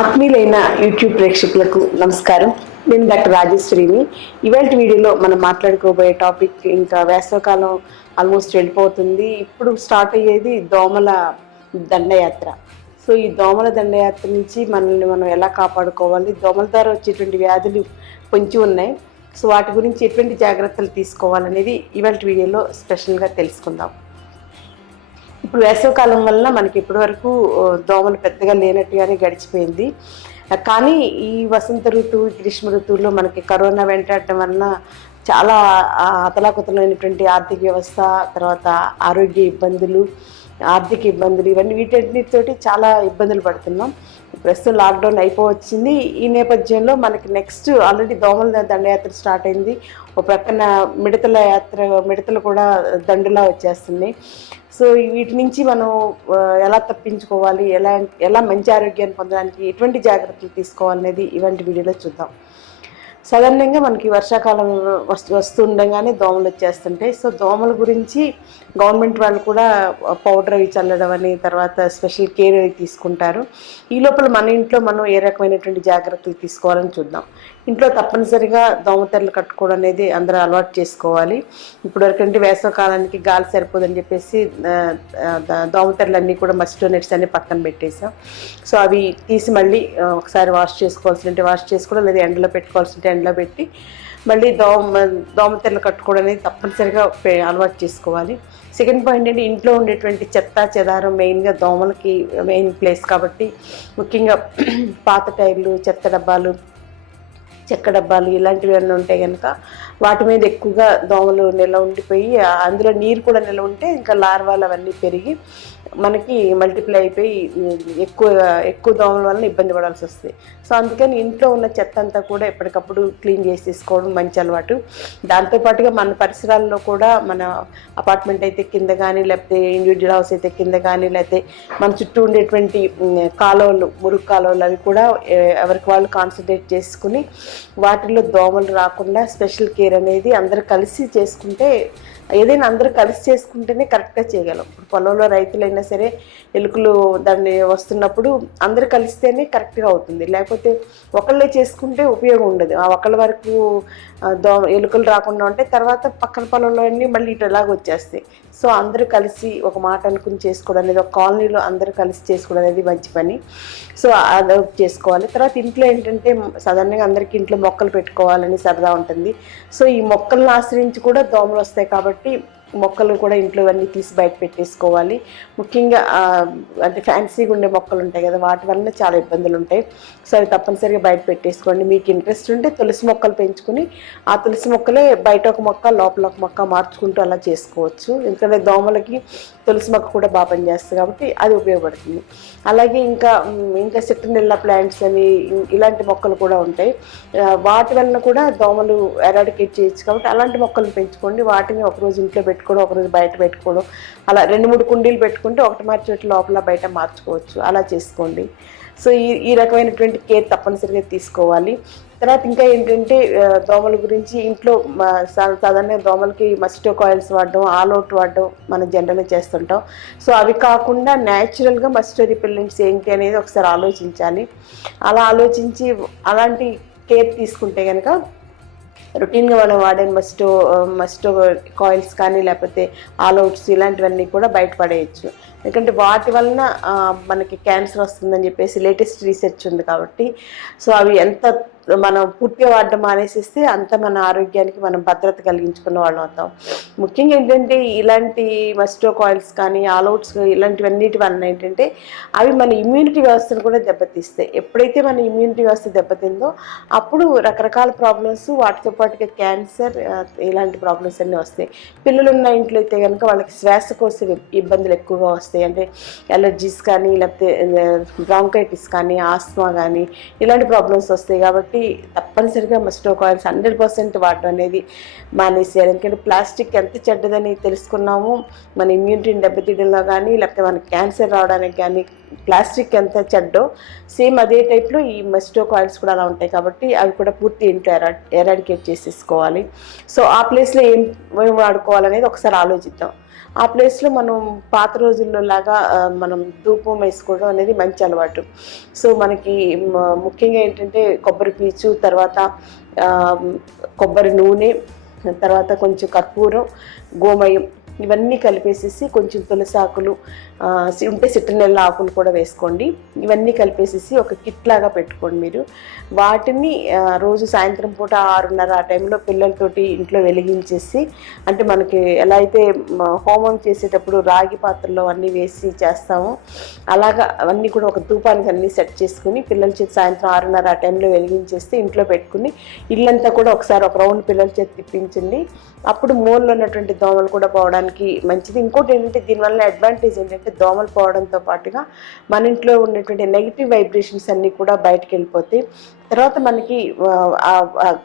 ఆత్మీయులైన YouTube ప్రేక్షకులకు నమస్కారం. నేను డాక్టర్ రాజేశ్వరిని. ఇవాళ వీడియోలో మనం మాట్లాడుకోబోయే టాపిక్, ఇంకా వేసవకాలం ఆల్మోస్ట్ వెళ్ళిపోతుంది. ఇప్పుడు స్టార్ట్ అయ్యేది దోమల దండయాత్ర. సో ఈ దోమల దండయాత్ర నుంచి మనల్ని మనం ఎలా కాపాడుకోవాలి, దోమల ద్వారా వచ్చేటువంటి వ్యాధులు పొంచి ఉన్నాయి. సో వాటి గురించి ఎటువంటి జాగ్రత్తలు తీసుకోవాలనేది ఇవాళ వీడియోలో స్పెషల్గా తెలుసుకుందాం. ఇప్పుడు వేసవకాలం వల్ల మనకి ఇప్పటివరకు దోమలు పెద్దగా లేనట్టుగానే గడిచిపోయింది. కానీ ఈ వసంత ఋతువు, గ్రీష్మ ఋతువులో మనకి కరోనా వెంటాడటం వలన చాలా అతలాకుతలైనటువంటి ఆర్థిక వ్యవస్థ, తర్వాత ఆరోగ్య ఇబ్బందులు, ఆర్థిక ఇబ్బందులు, ఇవన్నీ వీటన్నిటితోటి చాలా ఇబ్బందులు పడుతున్నాం. ప్రస్తుతం లాక్డౌన్ అయిపోవచ్చింది. ఈ నేపథ్యంలో మనకి నెక్స్ట్ ఆల్రెడీ దోమల దండయాత్ర స్టార్ట్ అయింది. ఒక ప్రక్కన మిడతలు కూడా దండులా వచ్చేస్తున్నాయి. సో వీటి నుంచి మనం ఎలా తప్పించుకోవాలి, ఎలా మంచి ఆరోగ్యాన్ని పొందడానికి ఎటువంటి జాగ్రత్తలు తీసుకోవాలనేది ఇలాంటి వీడియోలో చూద్దాం. సాధారణంగా మనకి వర్షాకాలం వస్తుండగానే దోమలు వచ్చేస్తుంటాయి. సో దోమల గురించి గవర్నమెంట్ వాళ్ళు కూడా పౌడర్ అవి చల్లడం అని, తర్వాత స్పెషల్ కేర్ అవి తీసుకుంటారు. ఈ లోపల మన ఇంట్లో మనం ఏ రకమైనటువంటి జాగ్రత్తలు తీసుకోవాలని చూద్దాం. ఇంట్లో తప్పనిసరిగా దోమతెరలు కట్టుకోవడం అనేది అందరూ అలవాటు చేసుకోవాలి. ఇప్పటివరకంటే వేసవకాలానికి గాలి సరిపోదని చెప్పేసి దోమతెరలన్నీ కూడా మస్కిటో నెట్స్ అన్ని పక్కన పెట్టేసాం. సో అవి తీసి మళ్ళీ ఒకసారి వాష్ చేసుకోవడం, లేదా ఎండలో పెట్టుకోవాల్సింటే ఎండలో పెట్టి మళ్ళీ దోమతెరలు కట్టుకోవడం అనేది తప్పనిసరిగా అలవాటు చేసుకోవాలి. సెకండ్ పాయింట్ ఏంటి, ఇంట్లో ఉండేటువంటి చెత్త చెదారం మెయిన్గా దోమలకి మెయిన్ ప్లేస్ కాబట్టి ముఖ్యంగా పాత టైర్లు, చెక్క డబ్బాలు ఇలాంటివి ఏమైనా ఉంటాయి కనుక వాటి మీద ఎక్కువగా దోమలు ఉండిపోయి, అందులో నీరు కూడా నిల్వ ఉంటే ఇంకా లార్వాలు అవన్నీ పెరిగి మనకి మల్టిప్లై అయిపోయి ఎక్కువ దోమల వలన ఇబ్బంది పడాల్సి వస్తుంది. సో అందుకని ఇంట్లో ఉన్న చెత్త అంతా కూడా ఎప్పటికప్పుడు క్లీన్ చేసి తీసుకోవడం మంచి అలవాటు. దాంతోపాటుగా మన పరిసరాల్లో కూడా, మన అపార్ట్మెంట్ అయితే కింద కానీ, లేకపోతే ఇండివిజువల్ హౌస్ అయితే కింద కానీ, లేకపోతే మన చుట్టూ ఉండేటువంటి మురుగు కాలువలు అవి కూడా ఎవరికి వాళ్ళు కాన్సన్ట్రేట్ చేసుకుని వాటిల్లో దోమలు రాకుండా స్పెషల్ కేర్ అనేది అందరూ కలిసి చేసుకుంటే, ఏదైనా అందరూ కలిసి చేసుకుంటేనే కరెక్ట్గా చేయగలం. ఇప్పుడు పొలంలో రైతులైనా సరే ఎలుకలు దాన్ని వస్తున్నప్పుడు అందరూ కలిస్తేనే కరెక్ట్గా అవుతుంది. లేకపోతే ఒకళ్ళే చేసుకుంటే ఉపయోగం ఉండదు. ఆ ఒకళ్ళ వరకు ఎలుకలు రాకుండా ఉంటే తర్వాత పక్కన పొలంలో అన్నీ మళ్ళీ ఇటు ఎలాగ వచ్చేస్తాయి. సో అందరూ కలిసి ఒక మాట అనుకుని చేసుకోవడం అనేది, ఒక కాలనీలో అందరూ కలిసి చేసుకోవడం అనేది మంచి పని. సో అది చేసుకోవాలి. తర్వాత ఇంట్లో ఏంటంటే సాధారణంగా అందరికీ ఇంట్లో మొక్కలు పెట్టుకోవాలని సరదా ఉంటుంది. సో ఈ మొక్కలను ఆశ్రయించి కూడా దోమలు వస్తాయి కాబట్టి మొక్కలు కూడా ఇంట్లో అన్నీ తీసి బయట పెట్టేసుకోవాలి. ముఖ్యంగా అంటే ఫ్యాన్సీగా ఉండే మొక్కలు ఉంటాయి కదా, వాటి వల్ల చాలా ఇబ్బందులు ఉంటాయి. సో అవి తప్పనిసరిగా బయట పెట్టేసుకోండి. మీకు ఇంట్రెస్ట్ ఉంటే తులసి మొక్కలు పెంచుకుని ఆ తులసి మొక్కలే బయట ఒక మొక్క లోపల ఒక మొక్క మార్చుకుంటూ అలా చేసుకోవచ్చు. ఎందుకంటే దోమలకి తులసి మొక్క కూడా బాగా పనిచేస్తుంది కాబట్టి అది ఉపయోగపడుతుంది. అలాగే ఇంకా సిట్రనెల్లా ప్లాంట్స్ అని ఇలాంటి మొక్కలు కూడా ఉంటాయి. వాటి వలన కూడా దోమలు ఎరాడికేట్ చేయొచ్చు కాబట్టి అలాంటి మొక్కలు పెంచుకోండి. వాటిని ఒకరోజు ఇంట్లో పెట్టుకోవడం, ఒకరోజు బయట పెట్టుకోవడం, అలా 2-3 కుండీలు పెట్టుకుంటే ఒకటి మార్చి లోపల బయట మార్చుకోవచ్చు. అలా చేసుకోండి. సో ఈ రకమైనటువంటి కేర్ తప్పనిసరిగా తీసుకోవాలి. తర్వాత ఇంకా ఏంటంటే దోమల గురించి ఇంట్లో సాధారణంగా దోమలకి మస్కిటో కాయిల్స్ వాడడం, ఆల్ అవుట్ వాడడం మనం జనరల్గా చేస్తుంటాం. సో అవి కాకుండా న్యాచురల్గా మస్కిటో రిపెల్లెంట్స్ ఏంటి అనేది ఒకసారి ఆలోచించాలి. అలా ఆలోచించి అలాంటి కేర్ తీసుకుంటే కనుక రొటీన్గా మనం వాడే మస్కిటో కాయిల్స్ కానీ, లేకపోతే ఆల్ అవుట్స్ ఇలాంటివన్నీ కూడా బయటపడేయచ్చు. ఎందుకంటే వాటి వలన మనకి క్యాన్సర్ వస్తుందని చెప్పేసి లేటెస్ట్ రీసెర్చ్ ఉంది కాబట్టి, సో అవి ఎంత మనం పూర్తిగా వాడడం మానేసిస్తే అంత మన ఆరోగ్యానికి మనం భద్రత కలిగించుకున్న వాళ్ళం అవుతాం. ముఖ్యంగా ఏంటంటే ఇలాంటి మస్కిటో కాయిల్స్ కానీ, ఆల్అవుట్స్ ఇలాంటివన్నిటి వలన ఏంటంటే అవి మన ఇమ్యూనిటీ వ్యవస్థను కూడా దెబ్బతీస్తాయి. ఎప్పుడైతే మన ఇమ్యూనిటీ వ్యవస్థ దెబ్బతిందో అప్పుడు రకరకాల ప్రాబ్లమ్స్, వాటితో పాటుగా క్యాన్సర్ ఇలాంటి ప్రాబ్లమ్స్ అన్నీ వస్తాయి. పిల్లలు ఉన్న ఇంట్లో అయితే కనుక వాళ్ళకి శ్వాసకోశ ఇబ్బందులు ఎక్కువగా వస్తాయి. అంటే ఎలర్జీస్ కానీ, లేకపోతే బ్రాంకైటిస్ కానీ, ఆస్మా కానీ ఇలాంటి ప్రాబ్లమ్స్ వస్తాయి. కాబట్టి తప్పనిసరిగా మస్కిటో కాయిల్స్ 100% వాడడం అనేది మానేసేయాలి. ఎందుకంటే ప్లాస్టిక్ ఎంత చెడ్డదని తెలుసుకున్నాము, మన ఇమ్యూనిటీని దెబ్బతీయడంలో కానీ, లేకపోతే మనకి క్యాన్సర్ రావడానికి కానీ, ప్లాస్టిక్ ఎంత చెడ్డో సేమ్ అదే టైప్లో ఈ మస్కిటో కాయిల్స్ కూడా అలా ఉంటాయి కాబట్టి అవి కూడా పూర్తి ఇంట్లో ఎరాడికేట్ చేసేసుకోవాలి. సో ఆ ప్లేస్లో ఏం వాడుకోవాలనేది ఒకసారి ఆలోచిద్దాం. ఆ ప్లేస్లో మనం పాత రోజుల్లో లాగా మనం ధూపం వేసుకోవడం అనేది మంచి అలవాటు. సో మనకి ముఖ్యంగా ఏంటంటే కొబ్బరి పీచు, తర్వాత కొబ్బరి నూనె, తర్వాత కొంచెం కర్పూరం, గోమయం ఇవన్నీ కలిపేసేసి కొంచెం తులసి ఆకులు ఉంటే సిట్రనెల్ల ఆకులు కూడా వేసుకోండి. ఇవన్నీ కలిపేసేసి ఒక కిట్ లాగా పెట్టుకోండి మీరు. వాటిని రోజు సాయంత్రం పూట 6:30 ఆ టైంలో పిల్లలతోటి ఇంట్లో వెలిగించేసి, అంటే మనకి ఎలా అయితే హోమం చేసేటప్పుడు రాగి పాత్రలో అన్నీ వేసి చేస్తామో అలాగా అవన్నీ కూడా ఒక ధూపానికి అన్నీ సెట్ చేసుకుని పిల్లల చేతి సాయంత్రం 6:30 ఆ టైంలో వెలిగించేస్తే ఇంట్లో పెట్టుకుని ఇల్లంతా కూడా ఒకసారి ఒక రౌండ్ పిల్లల చేతి తిప్పించండి. అప్పుడు మూలలో ఉన్నటువంటి దోమలు కూడా పోవడానికి మంచిది. ఇంకోటి ఏంటంటే దీనివల్ల అడ్వాంటేజ్ ఏంటంటే దోమలు పోవడంతో పాటుగా మన ఇంట్లో ఉన్నటువంటి నెగిటివ్ వైబ్రేషన్స్ అన్నీ కూడా బయటకు వెళ్ళిపోతాయి. తర్వాత మనకి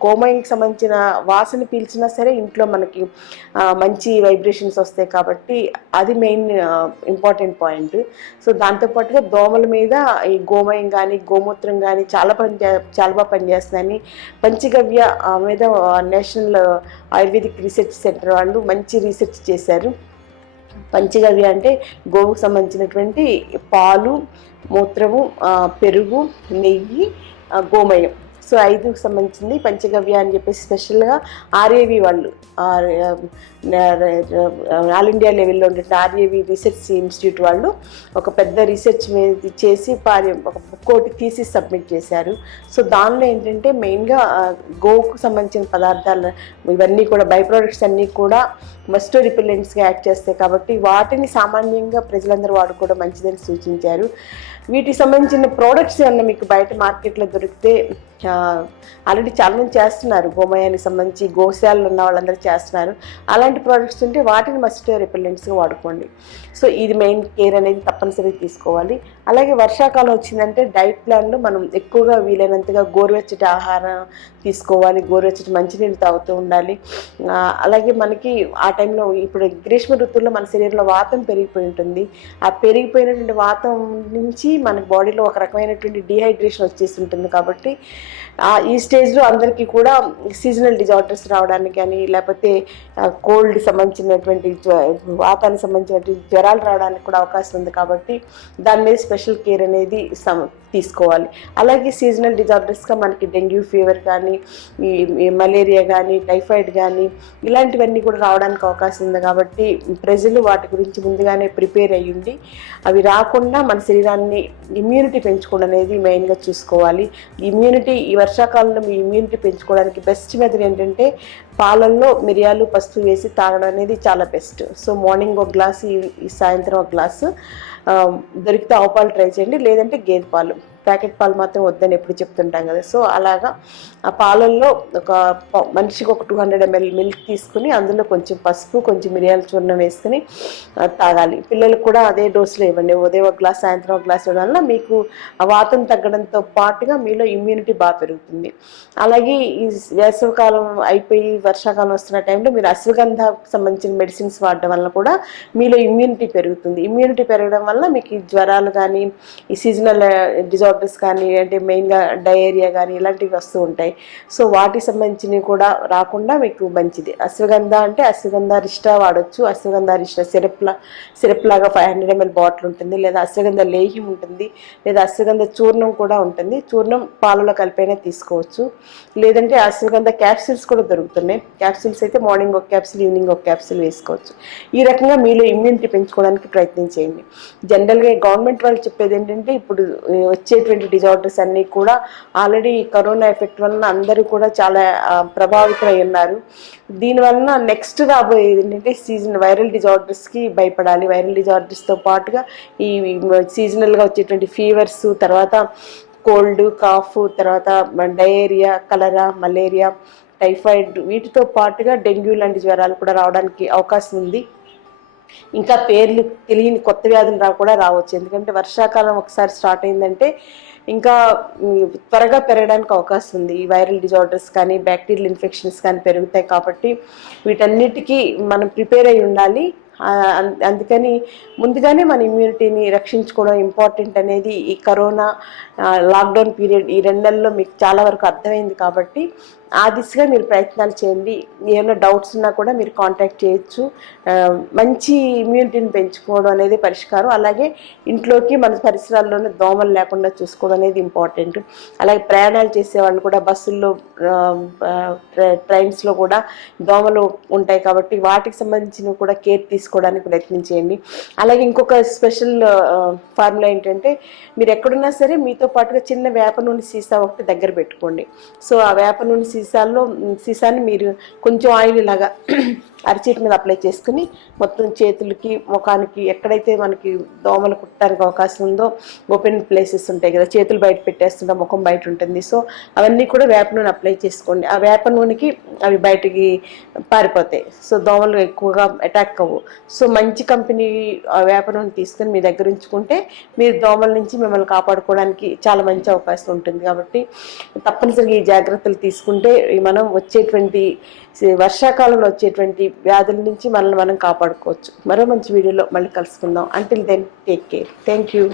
గోమయంకి సంబంధించిన వాసన పీల్చినా సరే ఇంట్లో మనకి మంచి వైబ్రేషన్స్ వస్తాయి కాబట్టి అది మెయిన్ ఇంపార్టెంట్ పాయింట్. సో దాంతోపాటుగా దోమల మీద ఈ గోమయం కానీ గోమూత్రం కానీ చాలా బాగా పనిచేస్తుందని పంచగవ్య మీద నేషనల్ ఆయుర్వేదిక్ రీసెర్చ్ సెంటర్ వాళ్ళు మంచి రీసెర్చ్ చేశారు. పంచగవ్య అంటే గోవుకు సంబంధించినటువంటి పాలు, మూత్రము, పెరుగు, నెయ్యి, గోమయం. సో 5కు సంబంధించింది పంచగవ్య అని చెప్పేసి స్పెషల్గా ఆర్ఏవి వాళ్ళు ఆల్ ఇండియా లెవెల్లో ఉండే ఆర్ఏవి రీసెర్చ్ ఇన్స్టిట్యూట్ వాళ్ళు ఒక పెద్ద రీసెర్చ్ చేసి ఒక బుక్ ఒకటి తీసి సబ్మిట్ చేశారు. సో దానిలో ఏంటంటే మెయిన్గా గోవుకు సంబంధించిన పదార్థాలు ఇవన్నీ కూడా బై ప్రోడక్ట్స్ అన్నీ కూడా మస్కిటో రిపెల్లెంట్స్గా యాక్ట్ చేస్తాయి కాబట్టి వాటిని సామాన్యంగా ప్రజలందరూ వాడుకోవడం మంచిదని సూచించారు. వీటికి సంబంధించిన ప్రోడక్ట్స్ ఏమన్నా మీకు బయట మార్కెట్లో దొరికితే ఆల్రెడీ చాలామంది చేస్తున్నారు, గోమయానికి సంబంధించి గోశాలలో ఉన్న వాళ్ళందరూ చేస్తున్నారు. అలాంటి ప్రోడక్ట్స్ ఉంటే వాటిని మస్కిటో రిపెల్లెంట్స్గా వాడుకోండి. సో ఇది మెయిన్ కేర్ అనేది తప్పనిసరిగా తీసుకోవాలి. అలాగే వర్షాకాలం వచ్చిందంటే డైట్ ప్లాన్లో మనం ఎక్కువగా వీలైనంతగా గోరువెచ్చటి ఆహారం తీసుకోవాలి, గోరువెచ్చటి మంచినీళ్ళు తాగుతూ ఉండాలి. అలాగే మనకి ఆ టైంలో ఇప్పుడు గ్రీష్మ ఋతువుల్లో మన శరీరంలో వాతం పెరిగిపోయి ఉంటుంది. ఆ పెరిగిపోయినటువంటి వాతం నుంచి మన బాడీలో ఒక రకమైనటువంటి డీహైడ్రేషన్ వచ్చేసి ఉంటుంది కాబట్టి ఈ స్టేజ్లో అందరికీ కూడా సీజనల్ డిజార్డర్స్ రావడానికి కానీ లేకపోతే కోల్డ్ సంబంధించినటువంటి వాతానికి సంబంధించినటువంటి జ్వరాలు రావడానికి కూడా అవకాశం ఉంది కాబట్టి దాని మీద స్పెషల్ కేర్ అనేది తీసుకోవాలి. అలాగే సీజనల్ డిజార్డర్స్గా మనకి డెంగ్యూ ఫీవర్ కానీ ఈ మలేరియా కానీ టైఫాయిడ్ కానీ ఇలాంటివన్నీ కూడా రావడానికి అవకాశం ఉంది కాబట్టి ప్రజలు వాటి గురించి ముందుగానే ప్రిపేర్ అయ్యుండి అవి రాకుండా మన శరీరాన్ని ఇమ్యూనిటీ పెంచుకోవడం అనేది మెయిన్గా చూసుకోవాలి. ఇమ్యూనిటీ ఈ వర్షాకాలంలో మీ ఇమ్యూనిటీ పెంచుకోవడానికి బెస్ట్ మెథడ్ ఏంటంటే పాలల్లో మిరియాలు, పసుపు వేసి తాగడం అనేది చాలా బెస్ట్. సో మార్నింగ్ ఒక గ్లాసు, ఈ సాయంత్రం ఒక గ్లాసు దొరికితే ఆవు పాలు ట్రై చేయండి, లేదంటే గేదె పాలు. ప్యాకెట్ పాలు మాత్రం వద్దని ఎప్పుడు చెప్తుంటాం కదా. సో అలాగా ఆ పాలల్లో ఒక మనిషికి ఒక 200 ml మిల్క్ తీసుకుని అందులో కొంచెం పసుపు, కొంచెం మిరియాల చూర్ణం వేసుకుని తాగాలి. పిల్లలకు కూడా అదే డోసులో ఇవ్వండి. ఉదయం ఒక గ్లాస్, సాయంత్రం ఒక గ్లాస్ ఇవ్వడం వల్ల మీకు ఆ వాతం తగ్గడంతో పాటుగా మీలో ఇమ్యూనిటీ బాగా పెరుగుతుంది. అలాగే ఈ వేసవికాలం అయిపోయి వర్షాకాలం వస్తున్న టైంలో మీరు అశ్వగంధకు సంబంధించిన మెడిసిన్స్ వాడడం వల్ల కూడా మీలో ఇమ్యూనిటీ పెరుగుతుంది. ఇమ్యూనిటీ పెరగడం వల్ల మీకు ఈ జ్వరాలు కానీ ఈ సీజనల్ డిజార్డర్స్ కానీ అంటే మెయిన్గా డయేరియా కానీ ఇలాంటివి వస్తూ ఉంటాయి. సో వాటికి సంబంధించినవి కూడా రాకుండా మీకు మంచిది. అశ్వగంధ అంటే అశ్వగంధ రిష్ట వాడచ్చు. అశ్వగంధ రిష్ట సిరప్ లాగా 500 ml బాటిల్ ఉంటుంది, లేదా అశ్వగంధ లేహ్యం ఉంటుంది, లేదా అశ్వగంధ చూర్ణం కూడా ఉంటుంది. చూర్ణం పాలలో కలిపైనా తీసుకోవచ్చు, లేదంటే అశ్వగంధ క్యాప్సిల్స్ కూడా దొరుకుతున్నాయి. క్యాప్సిల్స్ అయితే మార్నింగ్ ఒక క్యాప్సిల్, ఈవినింగ్ ఒక క్యాప్సిల్ వేసుకోవచ్చు. ఈ రకంగా మీలో ఇమ్యూనిటీ పెంచుకోవడానికి ప్రయత్నం చేయండి. జనరల్గా గవర్నమెంట్ వాళ్ళు చెప్పేది ఏంటంటే ఇప్పుడు వచ్చేటువంటి డిజార్డర్స్ అన్నీ కూడా ఆల్రెడీ కరోనా ఎఫెక్ట్ వలన అందరూ కూడా చాలా ప్రభావితమై ఉన్నారు. దీనివలన నెక్స్ట్ రాబోయేది ఏంటంటే వైరల్ డిజార్డర్స్కి భయపడాలి. వైరల్ డిజార్డర్స్తో పాటుగా ఈ సీజనల్గా వచ్చేటువంటి ఫీవర్స్, తర్వాత కోల్డ్, కాఫ్, తర్వాత డయేరియా, కలరా, మలేరియా, టైఫాయిడ్ వీటితో పాటుగా డెంగ్యూ లాంటి జ్వరాలు కూడా రావడానికి అవకాశం ఉంది. ఇంకా పేర్లు తెలియని కొత్త వ్యాధులు కూడా రావచ్చు. ఎందుకంటే వర్షాకాలం ఒకసారి స్టార్ట్ అయిందంటే ఇంకా త్వరగా పెరగడానికి అవకాశం ఉంది. ఈ వైరల్ డిజార్డర్స్ కానీ బ్యాక్టీరియల్ ఇన్ఫెక్షన్స్ కానీ పెరుగుతాయి కాబట్టి వీటన్నిటికీ మనం ప్రిపేర్ అయి ఉండాలి. అందుకని ముందుగానే మన ఇమ్యూనిటీని రక్షించుకోవడం ఇంపార్టెంట్ అనేది ఈ కరోనా లాక్డౌన్ పీరియడ్ ఈ 2 నెలల్లో మీకు చాలా వరకు అర్థమైంది. కాబట్టి ఆ దిశగా మీరు ప్రయత్నాలు చేయండి. ఏమైనా డౌట్స్ ఉన్నా కూడా మీరు కాంటాక్ట్ చేయొచ్చు. మంచి ఇమ్యూనిటీని పెంచుకోవడం అనేది పరిష్కారం. అలాగే ఇంట్లోకి మన పరిసరాల్లోనే దోమలు లేకుండా చూసుకోవడం అనేది ఇంపార్టెంట్. అలాగే ప్రయాణాలు చేసేవాళ్ళు కూడా బస్సుల్లో ట్రైన్స్లో కూడా దోమలు ఉంటాయి కాబట్టి వాటికి సంబంధించిన కూడా కేర్ తీసుకోవడానికి ప్రయత్నించేయండి. అలాగే ఇంకొక స్పెషల్ ఫార్ములా ఏంటంటే మీరు ఎక్కడున్నా సరే మీతో పాటుగా చిన్న వేప నూనె సీసా ఒకటి దగ్గర పెట్టుకోండి. సో ఆ వేప నూనె సీసాని మీరు కొంచెం ఆయిల్ ఇలాగా అరచేతి మీద అప్లై చేసుకుని మొత్తం చేతులకి ముఖానికి ఎక్కడైతే మనకి దోమలు కుట్టడానికి అవకాశం ఉందో ఓపెన్ ప్లేసెస్ ఉంటాయి కదా, చేతులు బయట పెట్టేస్తుంటే ముఖం బయట ఉంటుంది. సో అవన్నీ కూడా వేప నూనె అప్లై చేసుకోండి. ఆ వేప నూనెకి అవి బయటికి పారిపోతాయి. సో దోమలు ఎక్కువగా అటాక్ అవ్వు. సో మంచి కంపెనీ వేప నూనె తీసుకొని మీ దగ్గర ఉంచుకుంటే మీరు దోమల నుంచి మిమ్మల్ని కాపాడుకోవడానికి చాలా మంచి అవకాశం ఉంటుంది. కాబట్టి తప్పనిసరిగా ఈ జాగ్రత్తలు తీసుకుంటే మనం వచ్చేటువంటి వర్షాకాలంలో వచ్చేటువంటి వ్యాధుల నుంచి మనల్ని మనం కాపాడుకోవచ్చు. మరో మంచి వీడియోలో మళ్ళీ కలుసుకుందాం. Until then take care. Thank you.